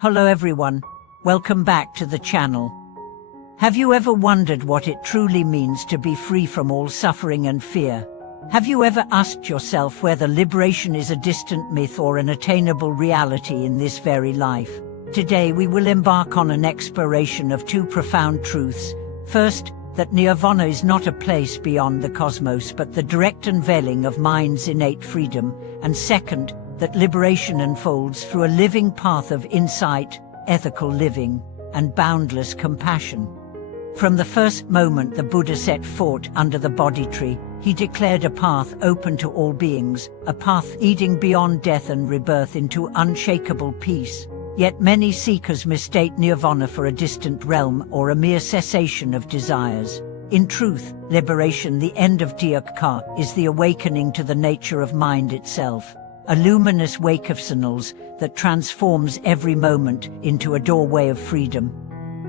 Hello everyone, welcome back to the channel. Have you ever wondered what it truly means to be free from all suffering and fear? Have you ever asked yourself whether liberation is a distant myth or an attainable reality in this very life? Today we will embark on an exploration of two profound truths. First, that Nirvana is not a place beyond the cosmos but the direct unveiling of mind's innate freedom, and second, that liberation unfolds through a living path of insight, ethical living, and boundless compassion. From the first moment the Buddha set foot under the Bodhi tree, he declared a path open to all beings, a path leading beyond death and rebirth into unshakable peace. Yet many seekers mistake Nirvana for a distant realm or a mere cessation of desires. In truth, liberation, the end of dukkha, is the awakening to the nature of mind itself, a luminous wake of signals that transforms every moment into a doorway of freedom.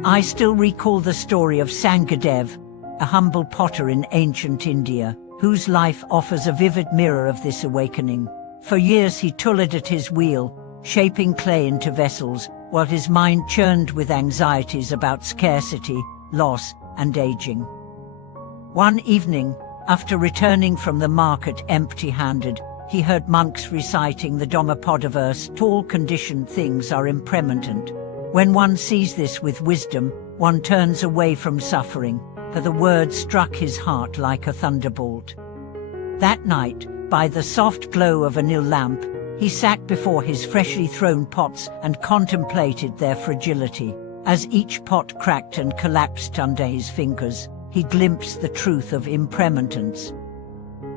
I still recall the story of Sangadev, a humble potter in ancient India, whose life offers a vivid mirror of this awakening. For years he toiled at his wheel, shaping clay into vessels, while his mind churned with anxieties about scarcity, loss, and aging. One evening, after returning from the market empty-handed, he heard monks reciting the Dhammapada verse, "All conditioned things are impermanent." When one sees this with wisdom, one turns away from suffering, for the words struck his heart like a thunderbolt. That night, by the soft glow of a Nil lamp, he sat before his freshly thrown pots and contemplated their fragility. As each pot cracked and collapsed under his fingers, he glimpsed the truth of impermanence.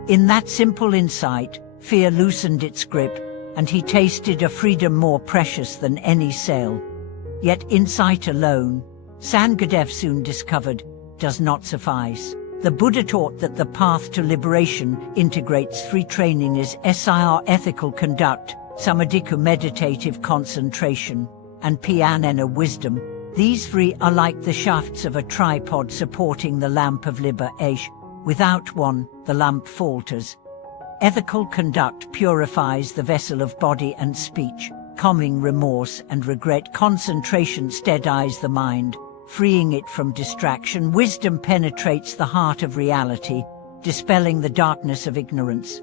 In that simple insight, fear loosened its grip, and he tasted a freedom more precious than any sale. Yet insight alone, Sangadev soon discovered, does not suffice. The Buddha taught that the path to liberation integrates three training is SIR ethical conduct, samadhiku meditative concentration, and Pyanana wisdom. These three are like the shafts of a tripod supporting the lamp of liberation. Without one, the lamp falters. Ethical conduct purifies the vessel of body and speech, calming remorse and regret. Concentration steadies the mind, freeing it from distraction. Wisdom penetrates the heart of reality, dispelling the darkness of ignorance.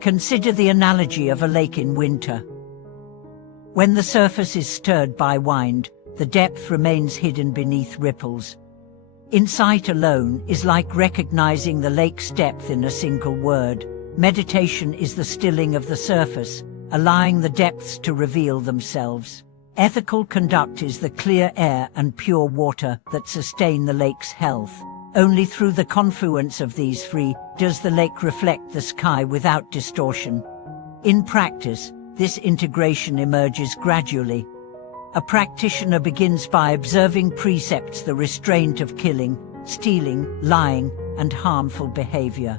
Consider the analogy of a lake in winter. When the surface is stirred by wind, the depth remains hidden beneath ripples. Insight alone is like recognizing the lake's depth in a single word. Meditation is the stilling of the surface, allowing the depths to reveal themselves. Ethical conduct is the clear air and pure water that sustain the lake's health. Only through the confluence of these three does the lake reflect the sky without distortion. In practice, this integration emerges gradually. A practitioner begins by observing precepts, the restraint of killing, stealing, lying, and harmful behavior.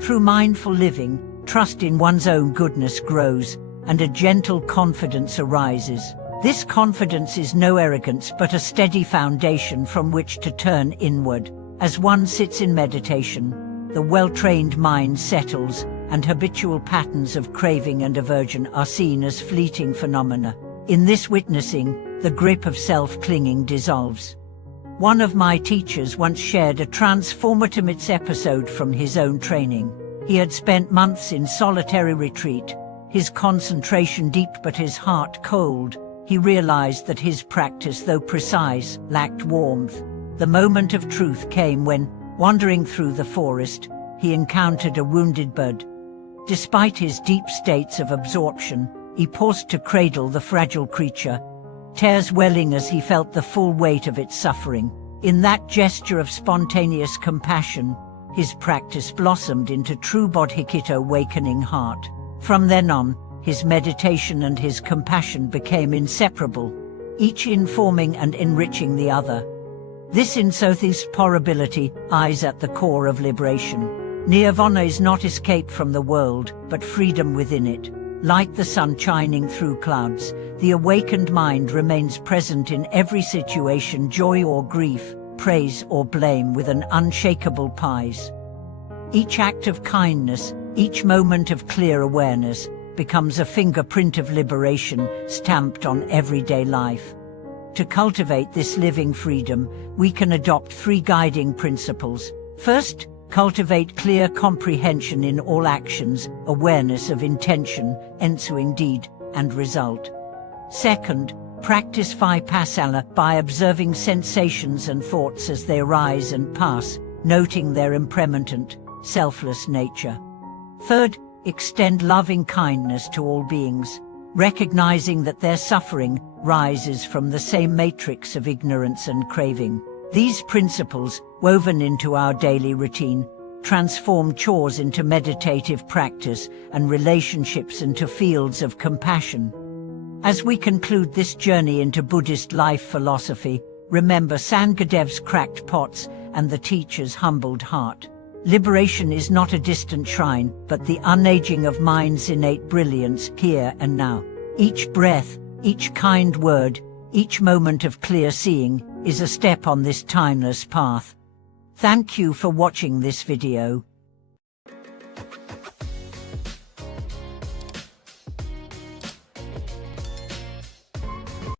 Through mindful living, trust in one's own goodness grows, and a gentle confidence arises. This confidence is no arrogance but a steady foundation from which to turn inward. As one sits in meditation, the well-trained mind settles, and habitual patterns of craving and aversion are seen as fleeting phenomena. In this witnessing, the grip of self-clinging dissolves. One of my teachers once shared a transformative episode from his own training. He had spent months in solitary retreat, his concentration deep but his heart cold. He realized that his practice, though precise, lacked warmth. The moment of truth came when, wandering through the forest, he encountered a wounded bird. Despite his deep states of absorption, he paused to cradle the fragile creature, tears welling as he felt the full weight of its suffering. In that gesture of spontaneous compassion, his practice blossomed into true bodhicitta, awakening heart. From then on, his meditation and his compassion became inseparable, each informing and enriching the other. This inseparability lies at the core of liberation. Nirvana is not escape from the world, but freedom within it. Like the sun shining through clouds, the awakened mind remains present in every situation, joy or grief, praise or blame, with an unshakable poise. Each act of kindness, each moment of clear awareness, becomes a fingerprint of liberation stamped on everyday life. To cultivate this living freedom, we can adopt 3 guiding principles. First, cultivate clear comprehension in all actions, awareness of intention, ensuing deed, and result. Second, practice vipassana by observing sensations and thoughts as they arise and pass, noting their impermanent, selfless nature. Third, extend loving kindness to all beings, recognizing that their suffering rises from the same matrix of ignorance and craving. These principles, woven into our daily routine, transform chores into meditative practice and relationships into fields of compassion. As we conclude this journey into Buddhist life philosophy, remember Sangadev's cracked pots and the teacher's humbled heart. Liberation is not a distant shrine, but the unaging of mind's innate brilliance here and now. Each breath, each kind word, each moment of clear seeing is a step on this timeless path. Thank you for watching this video.